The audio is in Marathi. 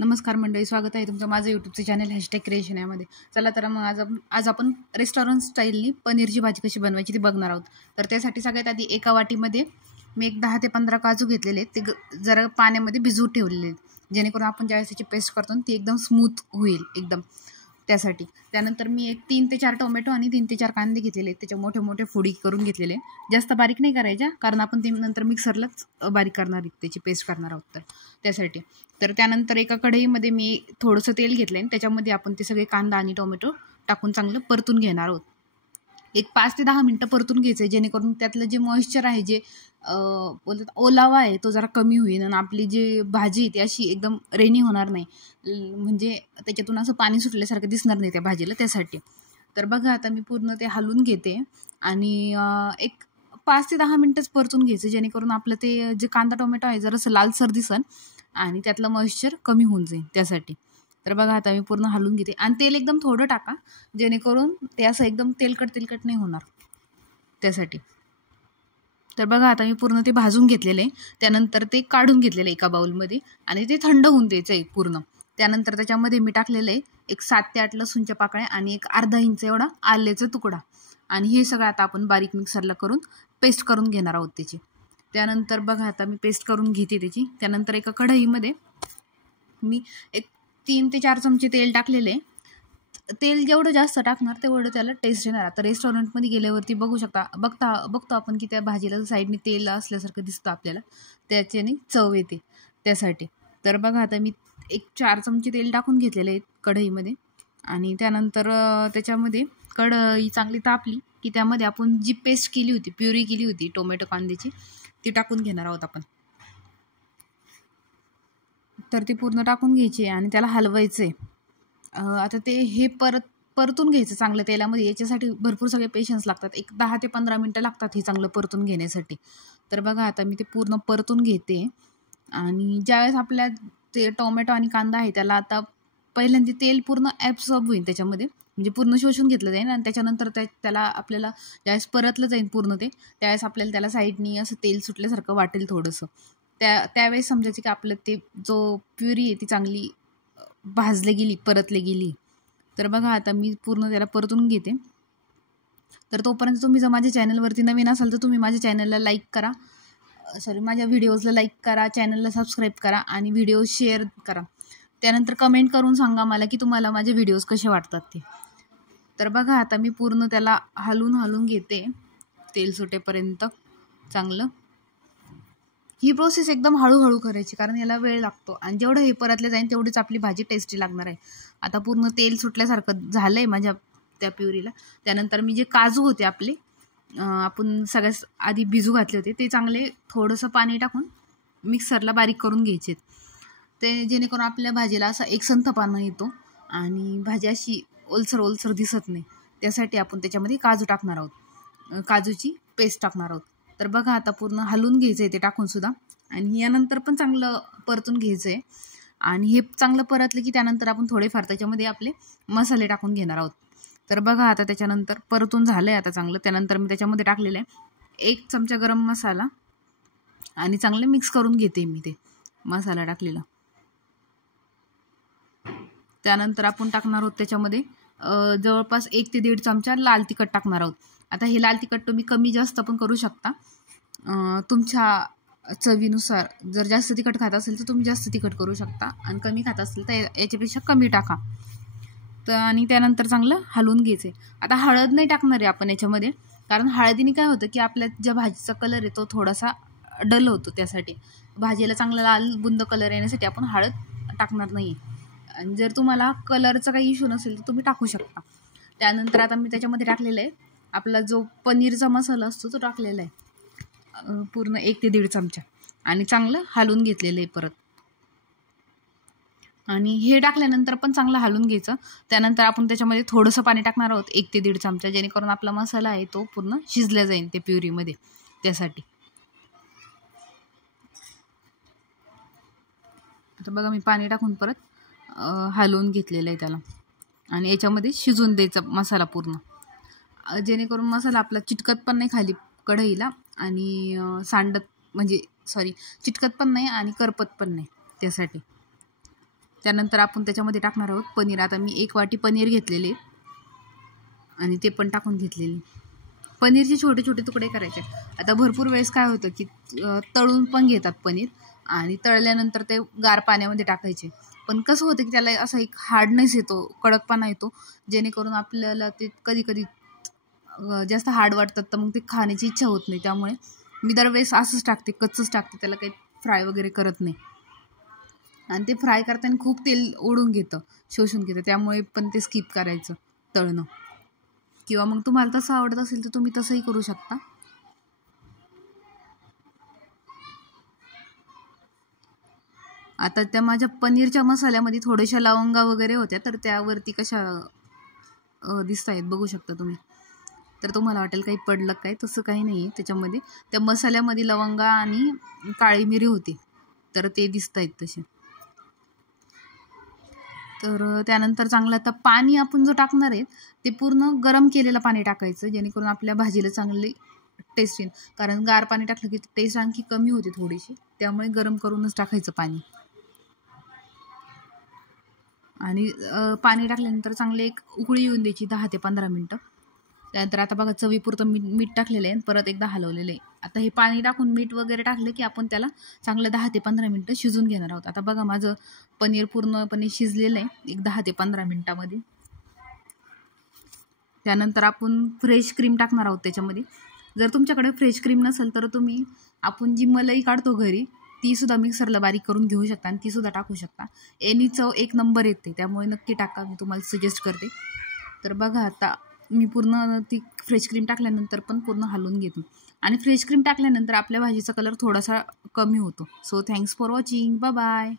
नमस्कार मंडळी, स्वागत आहे तुमचं माझं यूट्यूबचं चॅनल #क्रिएशन यामध्ये. चला तर मग आज आपण रेस्टॉरंट स्टाईलनी पनीरची भाजी कशी बनवायची ती बघणार आहोत. तर त्यासाठी सगळ्यात आधी एका वाटीमध्ये मी एक 10 ते 15 काजू घेतलेले आहेत. ते जरा पाण्यामध्ये भिजवून ठेवलेले आहेत, जेणेकरून आपण ज्यावेळेस त्याची पेस्ट करतो ती एकदम स्मूथ होईल एकदम त्यासाठी. त्यानंतर मी एक 3 ते 4 टोमॅटो आणि 3 ते 4 कांदे घेतलेले आहेत. त्याच्या मोठे मोठे फोडी करून घेतलेले. जास्त बारीक नाही करायच्या, कारण आपण ते नंतर मिक्सरलाच बारीक करणार आहोत, त्याची पेस्ट करणार आहोत तर त्यासाठी. तर त्यानंतर एका कढईमध्ये मी थोडंसं तेल घेतलं आणि त्याच्यामध्ये आपण ते सगळे कांदा आणि टोमॅटो टाकून चांगलं परतून घेणार आहोत. एक 5 ते 10 मिनटं परतून घ्यायचं आहे, जेणेकरून त्यातलं जे मॉइश्चर आहे, जे बोलतात ओलावा आहे, तो जरा कमी होईल आणि आपली जी भाजी आहे ती अशी एकदम रेनी होणार नाही, म्हणजे त्याच्यातून असं पाणी सुटल्यासारखं दिसणार नाही त्या भाजीला, त्यासाठी. तर बघा आता मी पूर्ण ते हलवून घेते आणि एक 5 ते 10 मिनटंच परतून घ्यायचं, जेणेकरून आपलं ते जे कांदा टोमॅटो आहे जरासं लालसर दिसन आणि त्यातलं मॉइश्चर कमी होऊन जाईल त्यासाठी. तर बघा आता मी पूर्ण हलवून घेते आणि तेल एकदम थोडं टाका, जेणेकरून ते असं एकदम तेलकट नाही होणार त्यासाठी. तर बघा आता मी पूर्ण ते भाजून घेतलेलं आहे. त्यानंतर ते काढून घेतलेलं आहे एका बाउलमध्ये आणि ते थंड होऊन द्यायचं आहे पूर्ण. त्यानंतर त्याच्यामध्ये मी टाकलेलं आहे एक 7 ते 8 लसूणच्या पाकळ्या आणि एक अर्धा इंच एवढा आल्याचा तुकडा, आणि हे सगळं आता आपण बारीक मिक्सरला करून पेस्ट करून घेणार आहोत त्याची. त्यानंतर बघा आता मी पेस्ट करून घेते त्याची. त्यानंतर एका कढईमध्ये मी एक 3 ते 4 चमचे तेल टाकलेले. तेल जेवढं जास्त टाकणार तेवढं त्याला टेस्ट येणार. आता रेस्टॉरंटमध्ये गेल्यावरती बघतो आपण की त्या भाजीला साईडने तेल असल्यासारखं दिसतं आपल्याला, त्याच्याने चव येते त्यासाठी. तर बघा आता मी एक 4 चमचे तेल टाकून घेतलेले आहेत कढईमध्ये आणि त्यानंतर त्याच्यामध्ये कढई चांगली तापली की त्यामध्ये आपण जी पेस्ट केली होती, प्युरी केली होती टोमॅटो कांद्याची, ती टाकून घेणार आहोत आपण. तर ती पूर्ण टाकून घ्यायची आणि त्याला हलवायचं आहे. आता ते हे परतून घ्यायचं चांगलं तेलामध्ये. याच्यासाठी भरपूर सगळे पेशन्स लागतात, एक 10 ते 15 मिनटं लागतात हे चांगलं परतून घेण्यासाठी. तर बघा आता मी ते पूर्ण परतून घेते आणि ज्यावेळेस आपल्या ते टोमॅटो आणि कांदा आहे त्याला आता पहिल्यांदा तेल पूर्ण ॲब्सॉर्ब होईल त्याच्यामध्ये, म्हणजे पूर्ण शोषून घेतलं जाईल आणि त्याच्यानंतर त्याला आपल्याला ज्यावेळेस परतलं जाईल पूर्ण त्यावेळेस आपल्याला त्याला साईडनी असं तेल सुटल्यासारखं वाटेल थोडंसं. त्यावेळेस समजायचं की आपलं ते जो प्युरी आहे ती चांगली भाजली गेली, परतली गेली. तर बघा आता मी पूर्ण त्याला परतून घेते. तर तोपर्यंत तुम्ही जर माझ्या चॅनलवरती नवीन असाल तर तुम्ही माझ्या चॅनलला लाईक करा, माझ्या व्हिडिओजला लाईक करा, चॅनलला सबस्क्राईब करा आणि व्हिडिओ शेअर करा. त्यानंतर कमेंट करून सांगा मला की तुम्हाला माझे व्हिडिओज कसे वाटतात ते. तर बघा आता मी पूर्ण त्याला हलवून घेते तेल सुटेपर्यंत चांगलं. ही प्रोसेस एकदम हळूहळू करायची, कारण याला वेळ लागतो आणि जेवढं हे परतलं जाईल तेवढीच आपली भाजी टेस्टी लागणार आहे. आता पूर्ण तेल सुटल्यासारखं झालं आहे माझ्या त्या प्युरीला. त्यानंतर मी जे काजू होते आपले, आपण सगळ्यात आधी भिजू घातले होते, ते चांगले थोडंसं पाणी टाकून मिक्सरला बारीक करून घ्यायचे, ते जेणेकरून आपल्या भाजीला असा एकसंथपणा येतो आणि भाजी अशी ओलसर दिसत नाही. त्यासाठी आपण त्याच्यामध्ये काजू टाकणार आहोत, काजूची पेस्ट टाकणार आहोत. तर बघा आता पूर्ण हलवून घ्यायचं आहे ते टाकून सुद्धा आणि यानंतर पण चांगलं परतून घ्यायचं आहे. आणि हे चांगलं परतलं की त्यानंतर आपण थोडेफार त्याच्यामध्ये आपले मसाले टाकून घेणार आहोत. तर बघा आता त्याच्यानंतर परतून झालं आहे आता चांगलं. त्यानंतर मी त्याच्यामध्ये टाकलेलं आहे 1 चमचा गरम मसाला आणि चांगलं मिक्स करून घेते मी ते मसाला टाकलेला. त्यानंतर आपण टाकणार आहोत त्याच्यामध्ये जवळपास 1 ते 1.5 चमचा लाल तिखट टाकणार आहोत. आता हे लाल तिखट तुम्ही कमी जास्त पण करू शकता तुमच्या चवीनुसार. जर जास्त तिखट खात असेल तर तुम्ही जास्त तिखट करू शकता आणि कमी खात असेल तर याच्यापेक्षा कमी टाका. तर आणि त्यानंतर चांगलं हलवून घ्यायचं आहे. आता हळद नाही टाकणार आहे आपण याच्यामध्ये, कारण हळदीने काय होतं की आपल्या ज्या भाजीचा कलर आहे तो थोडासा डल होतो, त्यासाठी भाजीला चांगला लाल बुंद कलर येण्यासाठी आपण हळद टाकणार नाही. आणि जर तुम्हाला कलरचा काही इश्यू नसेल तर तुम्ही टाकू शकता. त्यानंतर आता मी त्याच्यामध्ये टाकलेलं आहे आपला जो पनीरचा मसाला असतो तो टाकलेला आहे पूर्ण 1 ते 1.5 चमचा आणि चांगलं हलवून घेतलेलं आहे परत. आणि हे टाकल्यानंतर पण चांगलं हलवून घ्यायचं. त्यानंतर आपण त्याच्यामध्ये थोडंसं पाणी टाकणार आहोत 1 ते 1.5 चमचा, जेणेकरून आपला मसाला आहे तो पूर्ण शिजला जाईल त्या प्युरीमध्ये, त्यासाठी. आता बघा मी पाणी टाकून परत हलवून घेतलेलं आहे त्याला आणि याच्यामध्ये शिजून द्यायचा मसाला पूर्ण, जेणेकरून मसाला आपला चिटकत पण नाही खाली कढईला आणि चिटकत पण नाही आणि करपत पण नाही त्यासाठी. त्यानंतर आपण त्याच्यामध्ये टाकणार आहोत पनीर. आता मी 1 वाटी पनीर घेतलेले आणि ते पण टाकून घेतलेले. पनीरचे छोटे छोटे तुकडे करायचे. आता भरपूर वेळेस काय होतं की तळून पण घेतात पनीर आणि तळल्यानंतर ते गार पाण्यामध्ये टाकायचे. पण कसं होतं की त्याला असा एक हार्डनेस येतो, कडकपणा येतो, जेणेकरून आपल्याला ते कधी कधी जास्त हार्ड वाटतात, तर मग ते खाण्याची इच्छा होत नाही. त्यामुळे मी दरवेळेस असंच टाकते, कच्चंच टाकते, त्याला काही फ्राय वगैरे करत नाही. आणि ते फ्राय करताना खूप तेल ओढून घेतं, शोषून घेतं. त्यामुळे पण ते स्किप करायचं तळणं. किंवा मग तुम्हाला तसं आवडत असेल तर तुम्ही तसंही करू शकता. आता त्या माझ्या पनीरच्या मसाल्यामध्ये थोड्याशा लवंगा वगैरे होत्या, तर त्यावरती कशा दिसत आहेत बघू शकता तुम्ही. तर तुम्हाला वाटेल काही पडलं काय, तसं काही नाही आहे. त्याच्यामध्ये त्या मसाल्यामध्ये लवंगा आणि काळी मिरी होती, तर ते दिसत आहेत तसे. तर त्यानंतर चांगलं आता पाणी आपण जो टाकणार आहे ते पूर्ण गरम केलेलं पाणी टाकायचं, जेणेकरून आपल्या भाजीला चांगली टेस्ट येईल. कारण गार पाणी टाकलं की टेस्ट आणखी कमी होते थोडीशी, त्यामुळे गरम करूनच टाकायचं पाणी. आणि पाणी टाकल्यानंतर चांगले एक उकळी येऊन द्यायची 10 ते 15 मिनटं. त्यानंतर आता बघा चवीपुरतं मीठ टाकलेलं आहे, परत एकदा हलवलेलं आहे. आता हे पाणी टाकून मीठ वगैरे टाकलं की आपण त्याला चांगलं 10 ते 15 मिनटं शिजून घेणार आहोत. आता बघा माझं पनीर पूर्णपणे शिजलेलं आहे एक 10 ते 15 मिनटामध्ये. त्यानंतर आपण फ्रेश क्रीम टाकणार आहोत त्याच्यामध्ये. जर तुमच्याकडे फ्रेश क्रीम नसेल तर तुम्ही आपण जी मलाई काढतो घरी तीसुद्धा मिक्सरला बारीक करून घेऊ शकता आणि तीसुद्धा टाकू शकता. यानी चव एक नंबर येते, त्यामुळे नक्की टाका, मी तुम्हाला सजेस्ट करते. तर बघा आता मी पूर्ण ती फ्रेश क्रीम टाकल्यानंतर पण पूर्ण हलवून घेते. आणि फ्रेश क्रीम टाकल्यानंतर आपल्या भाजीचा कलर थोडासा कमी होतो. So thanks for watching. Bye bye.